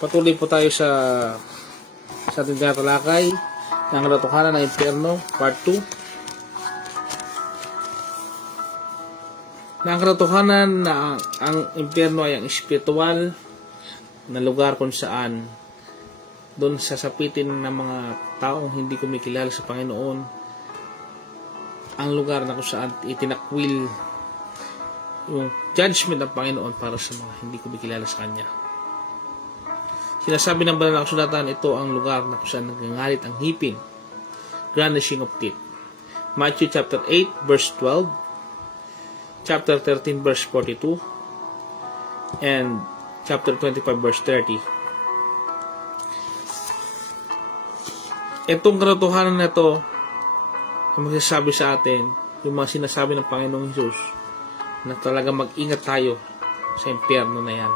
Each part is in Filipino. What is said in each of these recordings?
Patuloy po tayo sa ating tinatalakay ng katotohanan ng impyerno, part 2. Na ang katotohanan na ang impyerno ay ang espiritual na lugar kung saan doon sasapitin ng mga taong hindi kumikilala sa Panginoon, ang lugar na kung saan itinakwil yung judgment ng Panginoon para sa mga hindi kumikilala sa Kanya. Sinasabi ng banal na kasulatan, ito ang lugar na kung saan nagngangalit ang hiping, garnishing of teeth. Matthew chapter 8 verse 12, chapter 13 verse 42, and chapter 25 verse 30. Itong katotohanan na ito ang magsasabi sa atin yung mga sinasabi ng Panginoong Hesus na talaga mag-ingat tayo sa impyerno na yan.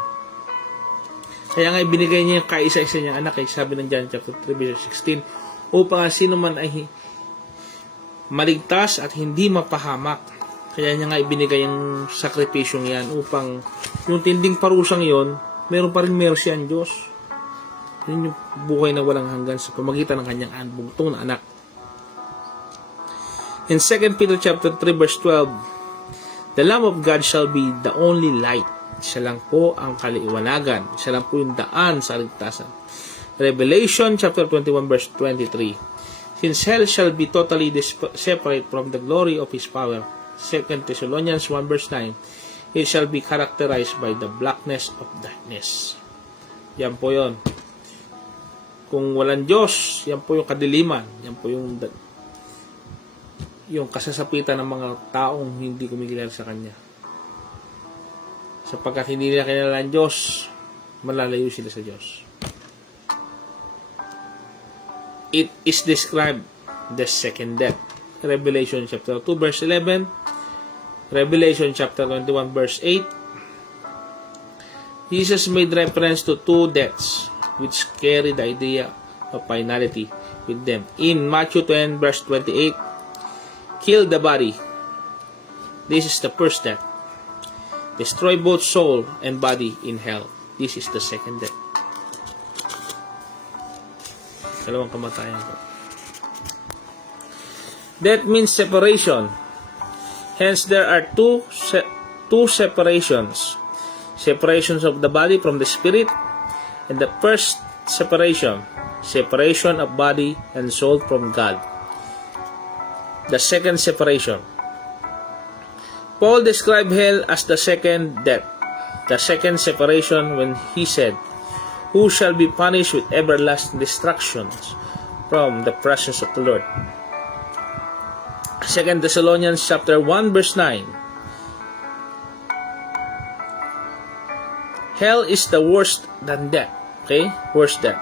Kaya nga ibinigay niya yung kaisa-isa niyang anak, sabi ng John chapter 3 verse 16, upang sino man ay maligtas at hindi mapahamak. Kaya niya nga ibinigay yung sakripisyong yan upang yung tinding parusang yon, meron pa rin mercy ang Diyos. Yun yung buhay na walang hanggan sa pamagitan ng kanyang bugtong na anak. In 2 Peter chapter 3 verse 12, the Lamb of God shall be the only light. Siya lang po ang kaliwanagan. Siya lang po yung daan sa kaligtasan. Revelation chapter 21 verse 23. Since hell shall be totally separate from the glory of His power. 2 Thessalonians 1 verse 9. It shall be characterized by the blackness of darkness. Yan po yun. Kung walang Diyos, yan po yung kadiliman. Yan po yung kasasapitan ng mga taong hindi kumikilala sa Kanya. Sapagkat hindi nila kilala ang Diyos, malalayo sila sa Diyos. It is described the second death. Revelation chapter 2 verse 11, Revelation chapter 21 verse 8. Jesus made reference to two deaths which carry the idea of finality with them. In Matthew 10 verse 28, kill the body. This is the first death. Destroy both soul and body in hell. This is the second death. Dalawang kamatayan po. Death means separation. Hence, there are two separations. Separations of the body from the spirit. And the first separation of body and soul from God. The second separation. Paul described hell as the second death, the second separation, when he said, who shall be punished with everlasting destructions from the presence of the Lord. 2 Thessalonians chapter 1 verse 9. Hell is the worst than death. Okay? Worst death.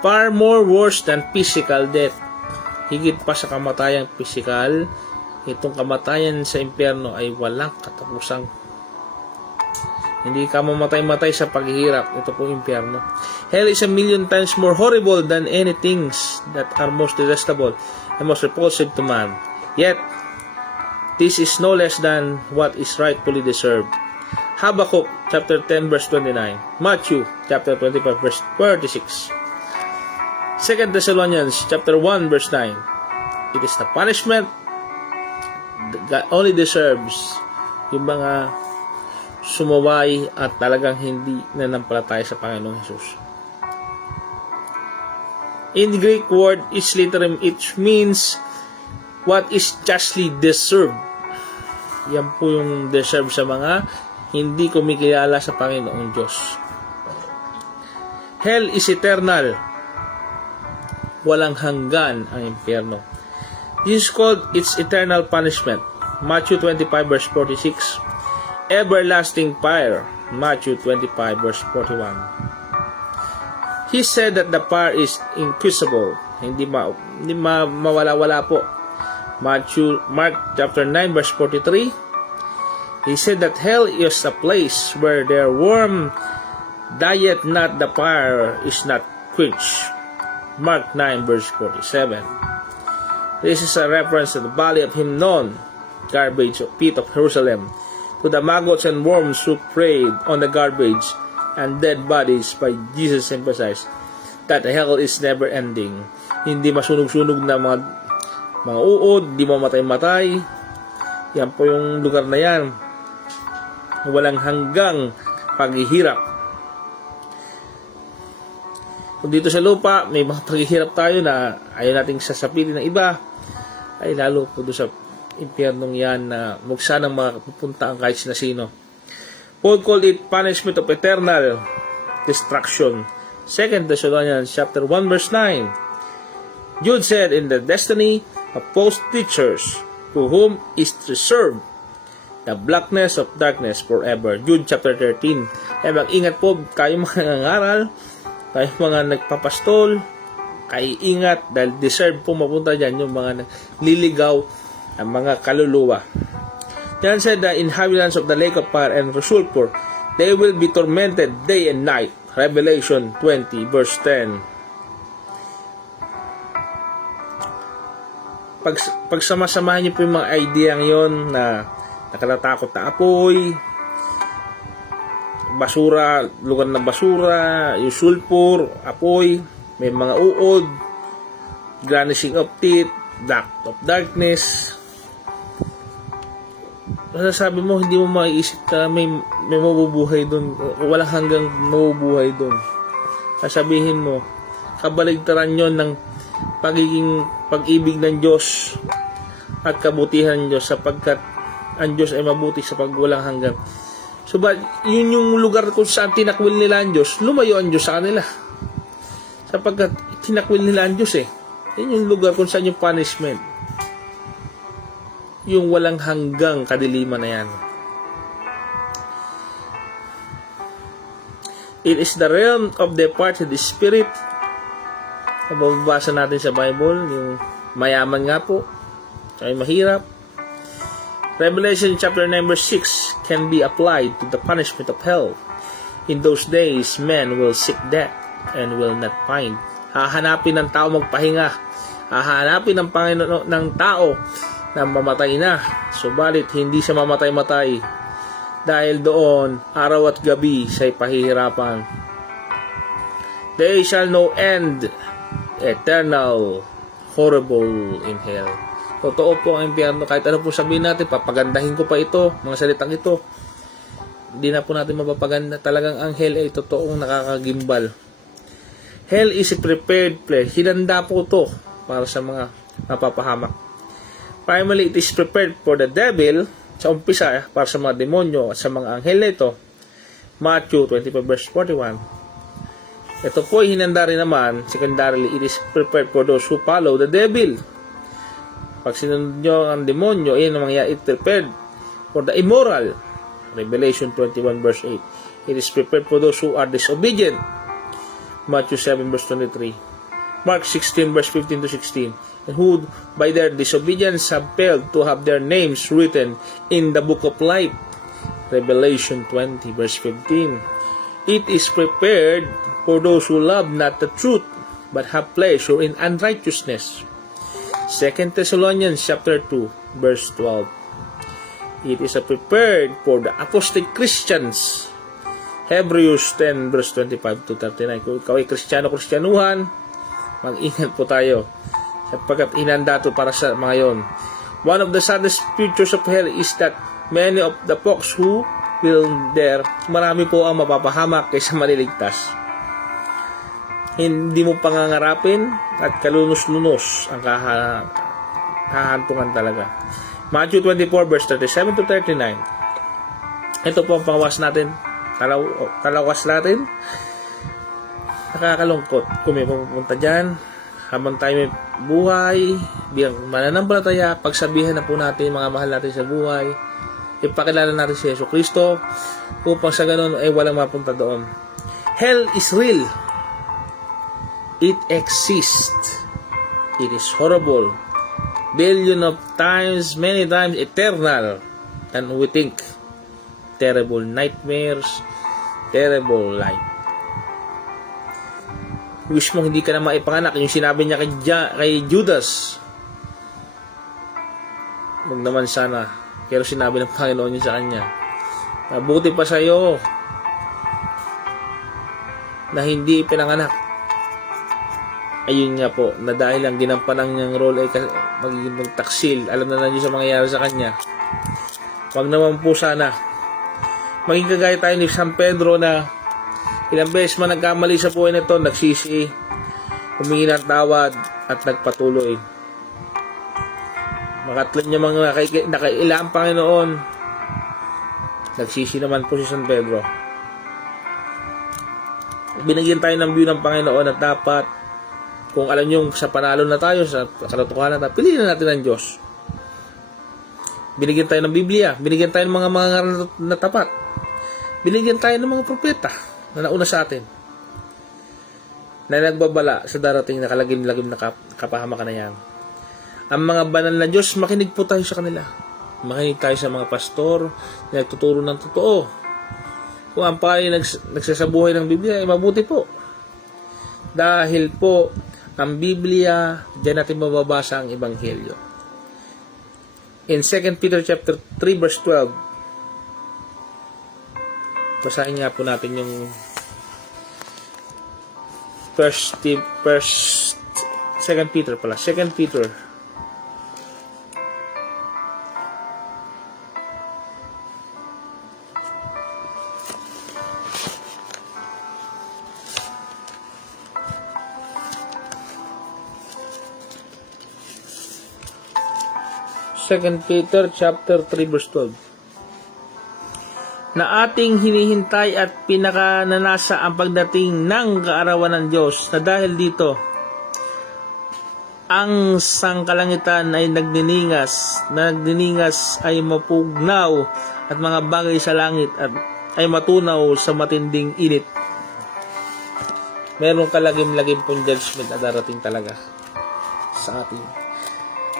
Far more worse than physical death. Higit pa sa kamatayang physical, itong kamatayan sa impyerno ay walang katapusang. Hindi ka mamatay-matay sa paghihirap. Ito po impyerno. Hell is a million times more horrible than any things that are most detestable and most repulsive to man. Yet, this is no less than what is rightfully deserved. Habakkuk chapter 10 verse 29. Matthew chapter 25 verse 36. 2 Thessalonians chapter 1 verse 9. It is the punishment God only deserves yung mga sumaway at talagang hindi nanampalataya sa Panginoong Hesus. In the Greek word, each literal, it means what is justly deserved. Yan po yung deserve sa mga hindi kumikilala sa Panginoong Diyos. Hell is eternal. Walang hanggan ang impyerno. This is called its eternal punishment. Matthew 25 verse 46. Everlasting fire. Matthew 25 verse 41. He said that the fire is inquisible. Hindi mawala-wala po. Mark chapter 9 verse 43. He said that hell is a place where their worm dieth not, the fire is not quenched. Mark 9 verse 47. This is a reference to the valley of Hinnom, garbage pit of Jerusalem, to the maggots and worms who preyed on the garbage and dead bodies by Jesus emphasized that hell is never ending. Hindi masunog-sunog na mga uod, hindi mamatay-matay. Yan po yung lugar na yan. Walang hanggang paghihirap. Kung dito sa lupa, may mga paghihirap tayo na ayaw nating sasapitin ng iba, ay lalo po doon sa impyernong yan na huwag sanang makapupunta ang kahit sino. Paul called it punishment of eternal destruction. 2 Thessalonians chapter 1 verse 9. Jude said, in the destiny of false teachers, to whom is reserved the blackness of darkness forever. Jude chapter 13. Mag-ingat po kayo mga nangangaral, kayo mga nagpapastol, kayo ingat dahil deserve po mapunta dyan yung mga nililigaw ang mga kaluluwa. John said, the inhabitants of the lake of fire and sulfur, they will be tormented day and night. Revelation 20 verse 10. Pagsama-samahan niyo po yung mga idea yon na nakatatakot na apoy, basura, lugar ng basura, yung sulfur, apoy, may mga uod, garnishing of teeth, dark of darkness. Sabi mo, hindi mo maiisip na may mabubuhay doon, walang hanggang mabubuhay doon. Sasabihin mo, kabaligtaran yon ng pag-ibig ng Diyos at kabutihan ng Diyos, sapagkat ang Diyos ay mabuti sa pagwalang hanggan. So, yun yung lugar kung saan tinakwil nila ang Diyos, lumayo ang Diyos sa kanila. Sapagkat tinakwil nila ang Diyos Yun yung lugar kung saan yung punishment. Yung walang hanggang kadiliman na yan. It is the realm of the departed spirit. Mababasa natin sa Bible, yung mayaman nga po, ay mahirap. Revelation chapter 9 verse 6 can be applied to the punishment of hell. In those days, men will seek death and will not find. Hahanapin ng tao magpahinga. Hahanapin ng Panginoon ng tao na mamatay na. Subalit, hindi siya mamatay-matay. Dahil doon, araw at gabi siya'y pahihirapan. They shall no end, eternal, horrible in hell. Totoo po ang impyerno. Kahit ano po sabihin natin, papagandahin ko pa ito, mga salitang ito. Hindi na po natin mapapaganda. Talagang ang hell ay totoong nakakagimbal. Hell is a prepared place. Hinanda po ito para sa mga mapapahamak. Primarily, it is prepared for the devil sa umpisa para sa mga demonyo at sa mga anghel na ito. Matthew 25 verse 41. Ito po ay hinanda rin naman, secondarily, it is prepared for those who follow the devil. Pag sinunod nyo ang demonyo, yan ang mangyayari. It prepared for the immoral. Revelation 21 verse 8. It is prepared for those who are disobedient. Matthew 7 verse 23. Mark 16 verse 15 to 16. And who by their disobedience have failed to have their names written in the book of life. Revelation 20 verse 15. It is prepared for those who love not the truth, but have pleasure in unrighteousness. 2 Thessalonians chapter 2 verse 12. It is prepared for the apostate Christians. Hebrews 10 verse 25 to 39. Kung ikaw ay Kristiyano-Kristyanuhan, mag-ingat po tayo, sapagkat inanda ito para sa mga yon. One of the saddest features of hell is that many of the folks who will there, marami po ang mapapahamak kaysa maliligtas. Hindi mo pangangarapin at kalunos-lunos ang kahantungan talaga. Matthew 24 verse 37 to 39. Ito po ang pangwas natin, kalawas natin. Nakakalungkot kung may pupunta dyan habang tayo may buhay bilang mananampalataya. Pagsabihan na po natin mga mahal natin sa buhay, ipakilala natin si Yesu Kristo upang sa ganun ay walang mapunta doon. Hell is real. It exists. It is horrible. Billion of times, many times eternal than we think. Terrible nightmares, terrible life. Wish mo hindi ka na maipanganak. Yung sinabi niya kay Judas, wag naman sana, pero sinabi ng Panginoon niya sa kanya, mabuti pa sa'yo na hindi pinanganak. Ayun nga po, na dahil ang ginampanan niyang role ay magiging magtaksil. Alam na Diyos ang mangyayari sa kanya. Huwag naman po sana maging kagaya tayo ni San Pedro na ilang beses man nagkamali sa buhay nito, nagsisi, humingi ng tawad at nagpatuloy. Makatlan niya mga nakaila ang Panginoon, nagsisi naman po si San Pedro. Binigyan tayo ng view ng Panginoon at dapat, kung alam nyo sa panalo na tayo, sa katotohanan na, piliin na natin ang Diyos. Binigyan tayo ng Biblia, binigyan tayo ng mga na tapat, binigyan tayo ng mga propeta na nauna sa atin, na nagbabala sa darating na kalagim-lagim na kapahamakan na yan. Ang mga banal na Diyos, makinig po tayo sa kanila. Makinig tayo sa mga pastor na nagtuturo ng totoo. Kung ang payo nagsasabuhay ng Biblia, ay mabuti po. Dahil po, ang Biblia, diyan natin mababasa ang Ebanghelyo. In 2 Peter chapter 3 verse 12, basahin nga po natin yung First 2 Peter pala. 2 Peter. Second Peter chapter 3 verse 12. Na ating hinihintay at pinakananasa ang pagdating ng kaarawan ng Diyos, na dahil dito ang sangkalangitan ay nagdiningas ay mapugnaw at mga bagay sa langit at ay matunaw sa matinding init. Merong kalagim-lagim pong judgment na darating talaga sa atin.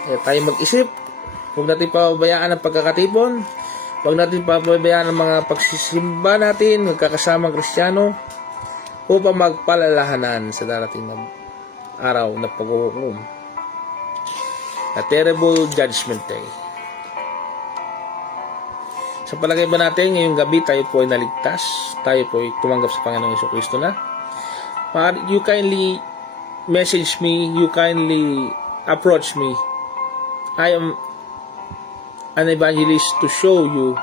Kaya tayo mag-isip. Huwag natin pababayaan ang pagkakatipon. Huwag natin pababayaan ang mga pagsisimba natin, magkakasamang Kristiyano, upang magpalalahanan sa darating na araw na paghuhukom. A terrible judgment day. Sa palagay ba natin, ngayong gabi tayo po ay naligtas? Tayo po ay tumanggap sa Panginoong Jesucristo na? You kindly message me, you kindly approach me. I am an evangelist to show you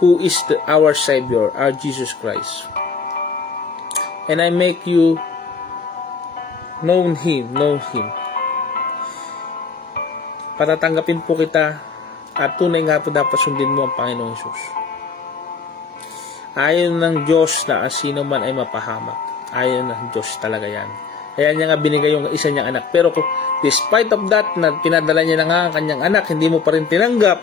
who is our Savior, our Jesus Christ. And I make you know Him. Patatanggapin po kita at tunay nga po dapat sundin mo ang Panginoong Jesus. Ayaw ng Diyos na sino man ay mapahamak. Ayaw ng Diyos talaga yan. Kaya niya nga binigay yung isa niyang anak. Pero despite of that, na pinadala niya na nga ang kanyang anak, hindi mo pa rin tinanggap.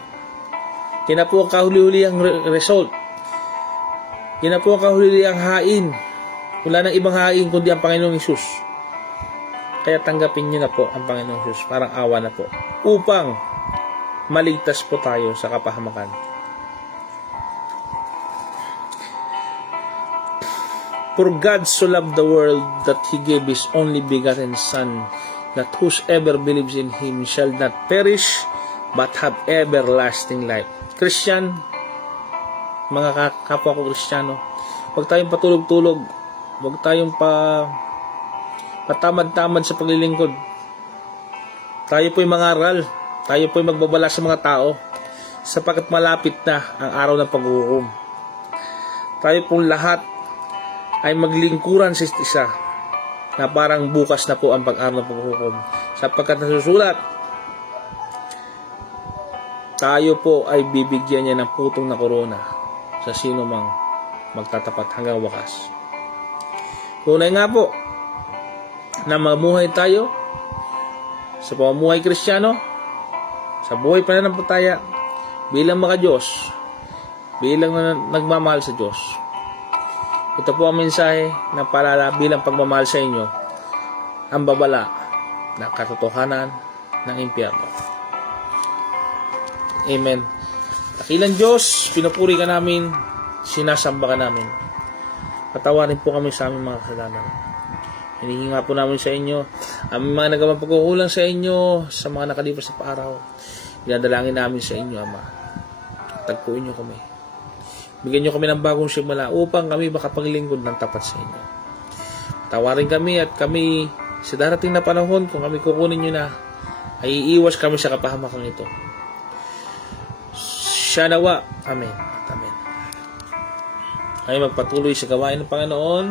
Yan na po ang kahuli-huli ang result. Yan na po ang kahuli-huli ang hain. Wala nang ibang hain kundi ang Panginoong Hesus. Kaya tanggapin niyo na po ang Panginoong Hesus. Parang awa na po. Upang maligtas po tayo sa kapahamakan. For God so loved the world that He gave His only begotten Son, that whosoever believes in Him shall not perish, but have everlasting life. Christian, mga kapwa ko Kristiyano, huwag tayong patulog-tulog, huwag tayong patamad-tamad sa paglilingkod. Tayo po'y mangaral, tayo po'y magbabala sa mga tao, sapagkat malapit na ang araw ng paghuhukom. Tayo pong lahat ay maglingkuran sa isa na parang bukas na po ang pag-araw ng paghuhukom, sapagkat nasusulat, tayo po ay bibigyan niya ng putong na korona sa sino mang magtatapat hanggang wakas. Tunay nga po na mamuhay tayo sa pamumuhay Kristiyano, sa buhay pananampalataya bilang mga Diyos, bilang nagmamahal sa Diyos. Ito po ang mensahe na paalala bilang pagmamahal sa inyo, ang babala na katotohanan ng impyerno. Amen. Dakilang Diyos, pinupuri ka namin, sinasamba ka namin. Patawarin po kami sa aming mga kasalanan. Hinihingi nga po namin sa inyo, aming mga nagawang pagkukulang sa inyo, sa mga nakalipas na paaraw. Dinadalangin namin sa inyo, Ama. Tagpuin niyo kami. Bigyan niyo kami ng bagong simula upang kami makapaglingkod ng tapat sa inyo. tawarin kami at kami sa darating na panahon kung kami kukunin nyo na ay iiwas kami sa kapahamakan ito. Siya nawa. Amen at amen. Ay magpatuloy sa gawain ng Panginoon.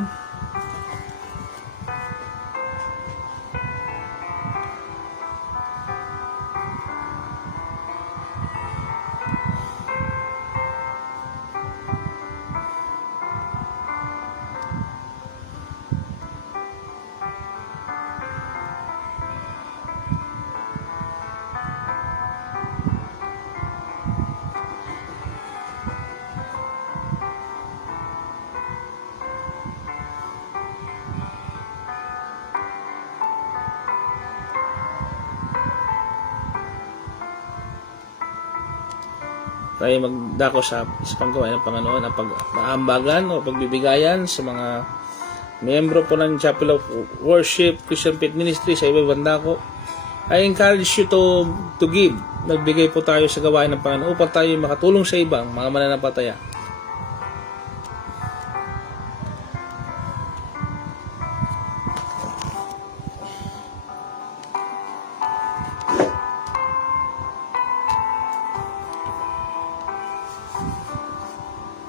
Tayo magdako sa panggawain ng Panginoon ang pag-aambagan o pagbibigayan sa mga miyembro po ng Chapel of Worship Christian Faith Ministry sa iba-ibang dako. I encourage you to give. Nagbigay po tayo sa gawain ng Panginoon upang tayo makatulong sa ibang mga mananampalataya.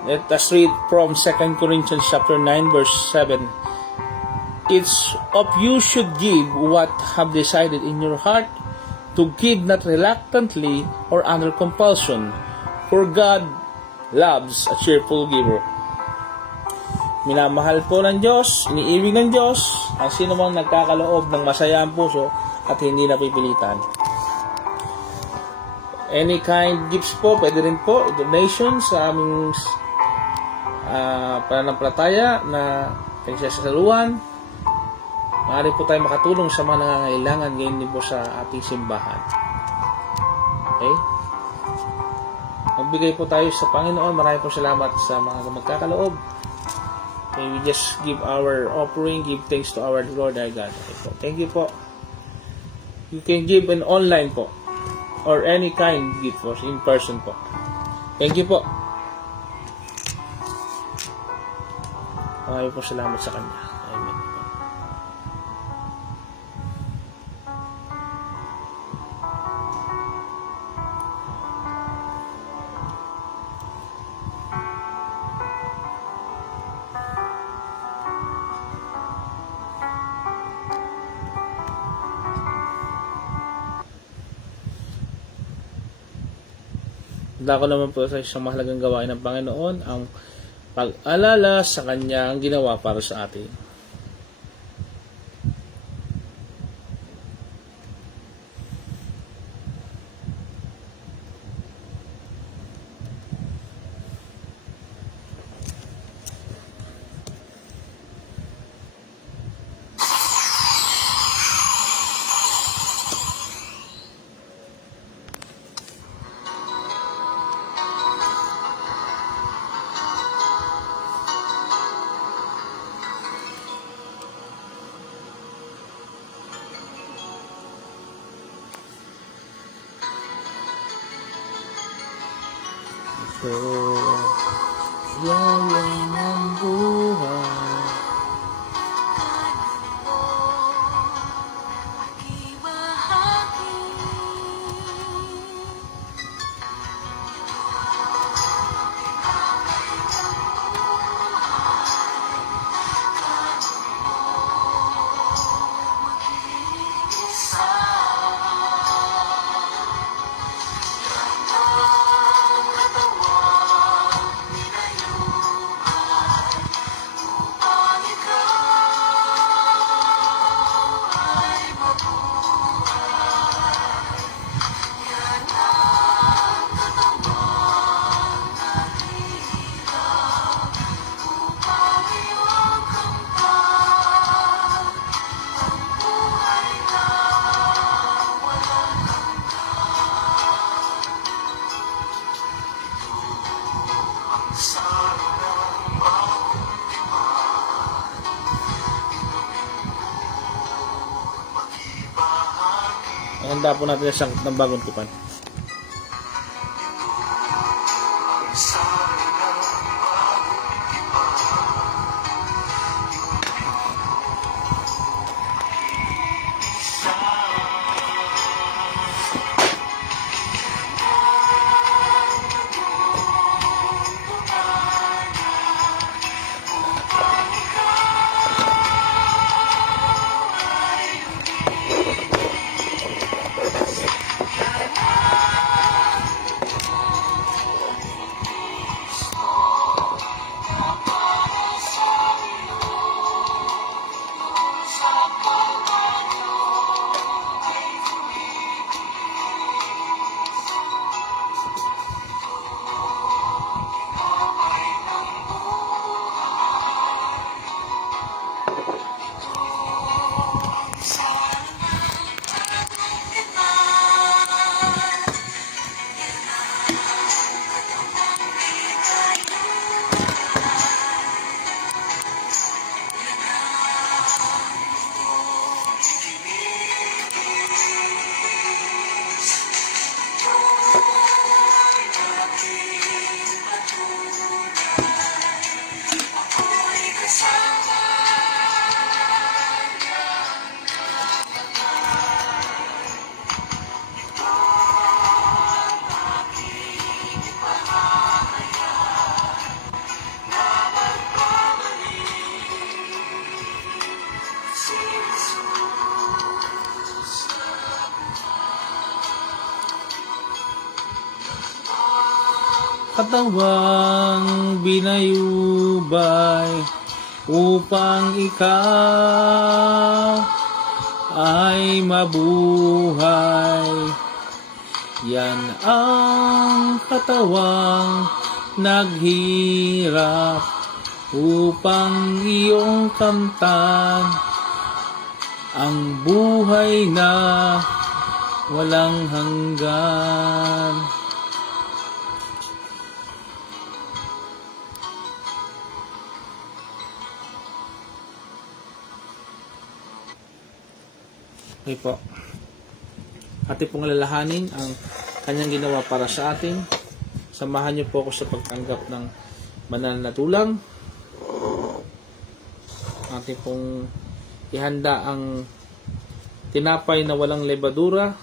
Let us read from 2 Corinthians chapter 9 verse 7. Each of you should give what have decided in your heart, to give not reluctantly or under compulsion, for God loves a cheerful giver. Minamahal po ng Diyos, iniibig ng Diyos ang sino mang nagkakaloob ng masaya ang puso at hindi napipilitan. Any kind gifts po, pwede rin po, donations sa aming pananampalataya na pagsasaluhan. Maaari po tayo makatulong sa mga nangangailangan ngayon din po sa ating simbahan. Okay? Magbigay po tayo sa Panginoon. Maraming po salamat sa mga magkakaloob. Okay, we just give our offering, give thanks to our Lord our God. Okay po. Thank you po. You can give in online po, or any kind gift po, in person po. Thank you po. Maraming po salamat sa Kanya. Amen. Dako naman po sa isang mahalagang gawain ng Panginoon, ang pag-alala sa Kanyang ginawa para sa atin. So, yayan ang buhay. Handa po natin sa ng bagong tipan. katawang binayubay upang ikaw ay mabuhay. Yan ang katawang naghirap upang iyong kamtan ang buhay na walang hanggan. Okay po. Ating pong alalahanin ang kanyang ginawa para sa atin. Samahan niyo po ako sa pagtanggap ng banal na tulang. Ating pong ihanda ang tinapay na walang lebadura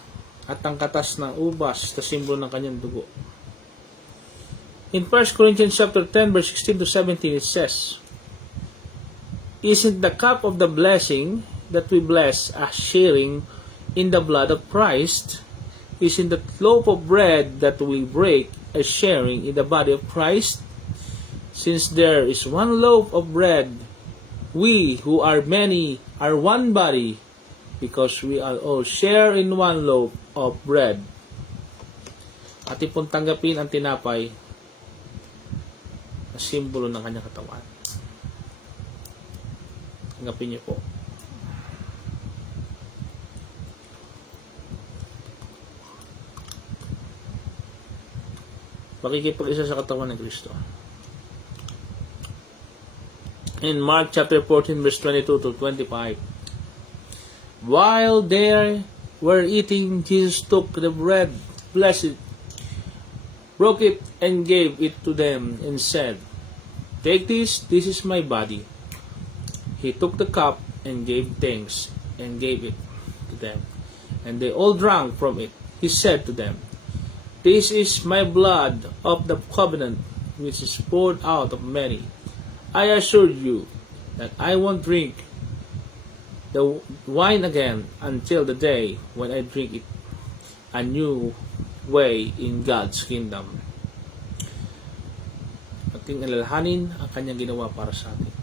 at ang katas ng ubas na simbolo ng kanyang dugo. In 1 Corinthians chapter 10 verse 16 to 17 it says, "Isn't the cup of the blessing that we bless as sharing in the blood of Christ? Isn't the loaf of bread that we break as sharing in the body of Christ? Since there is one loaf of bread, we who are many are one body, because we are all share in one loaf of bread." Ating pong tanggapin ang tinapay na simbolo ng kanyang katawan. Tanggapin niyo po. Pakikipag-isa sa katawan ng Kristo. In Mark chapter 14 verse 22 to 25, while they were eating, Jesus took the bread, blessed it, broke it, and gave it to them, and said, "Take this is my body." He took the cup and gave thanks, and gave it to them, and they all drank from it. He said to them, "This is my blood of the covenant, which is poured out of many. I assure you that I won't drink the wine again until the day when I drink it a new way in God's kingdom." Ating alalahanin ang kanyang ginawa para sa atin.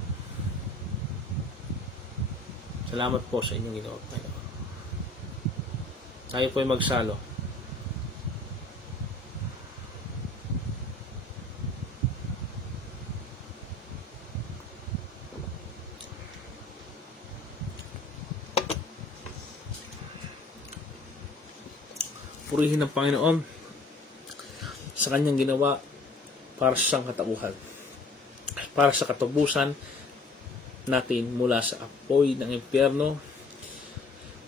Salamat po sa inyong ginawa. Tayo po ay magsalo. Purihin ng Panginoon sa kanyang ginawa para sa sangkatauhan, para sa katubusan natin mula sa apoy ng impyerno,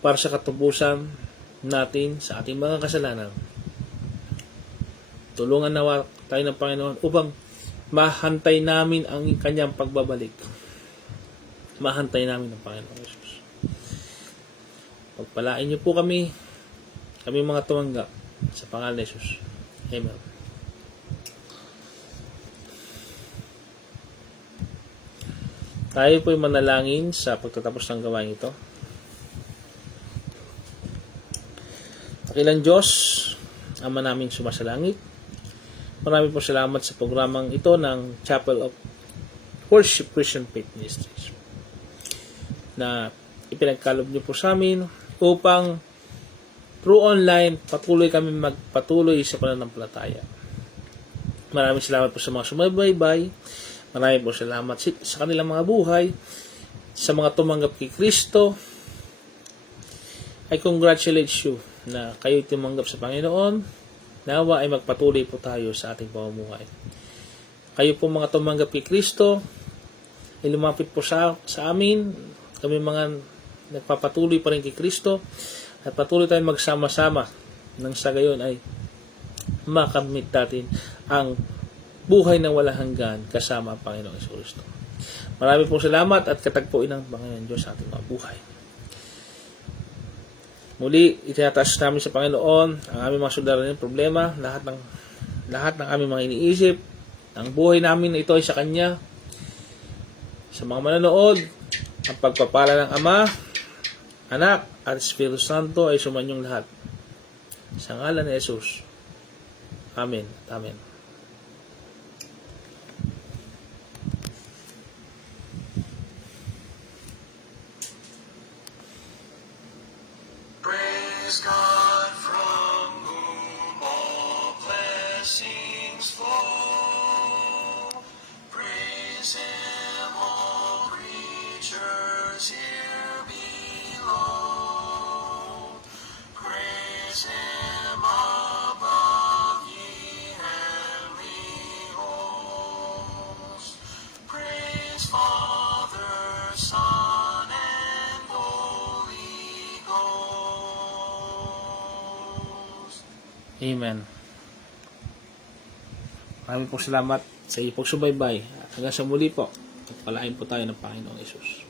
para sa katubusan natin sa ating mga kasalanan. Tulungan nawa tayo ng Panginoon upang mahantay namin ang kanyang pagbabalik. Mahantay namin ang Panginoon Jesus. Pagpalain niyo po kami mga tumanggap sa pangalan ni Jesus. Amen. Tayo po'y manalangin sa pagtatapos ng gawain ito. Dakilang Diyos, Ama naming sumasalangit, marami po salamat sa programang ito ng Chapel of Worship Christian Faith Ministries na ipinagkalob niyo po sa amin upang through online, patuloy kami magpatuloy sa pananampalataya. Maraming salamat po sa mga sumabaybay. Maraming po salamat sa kanilang mga buhay. Sa mga tumanggap kay Kristo, I congratulate you na kayo tumanggap sa Panginoon. Nawa ay magpatuloy po tayo sa ating pamumuhay. Kayo po mga tumanggap kay Kristo, ay lumapit po sa amin. Kami mga nagpapatuloy pa rin kay Kristo. At patuloy tayong magsama-sama nang sa gayon ay makamit natin ang buhay na walang hanggan kasama ang Panginoong Kristo. Marami pong salamat at katagpuin ng Panginoon Diyos sa ating mga buhay. Muli, itinataas namin sa Panginoon ang aming mga suliraning problema, lahat ng aming mga iniisip, ang buhay namin na ito ay sa Kanya. Sa mga manonood, ang pagpapala ng Ama, Anak, at Espiritu Santo ay sumanyong lahat. Sa ngalan ni Jesus. Amen. Amen. blessings flow. Praise Him, all creatures here below. Praise Him above, ye heavenly hosts. Praise Father, Son, and Holy Ghost. Amen. Maraming pong salamat sa iyong pagsubaybay. Hanggang sa muli po. Pagpalain po tayo ng Panginoong Yesus.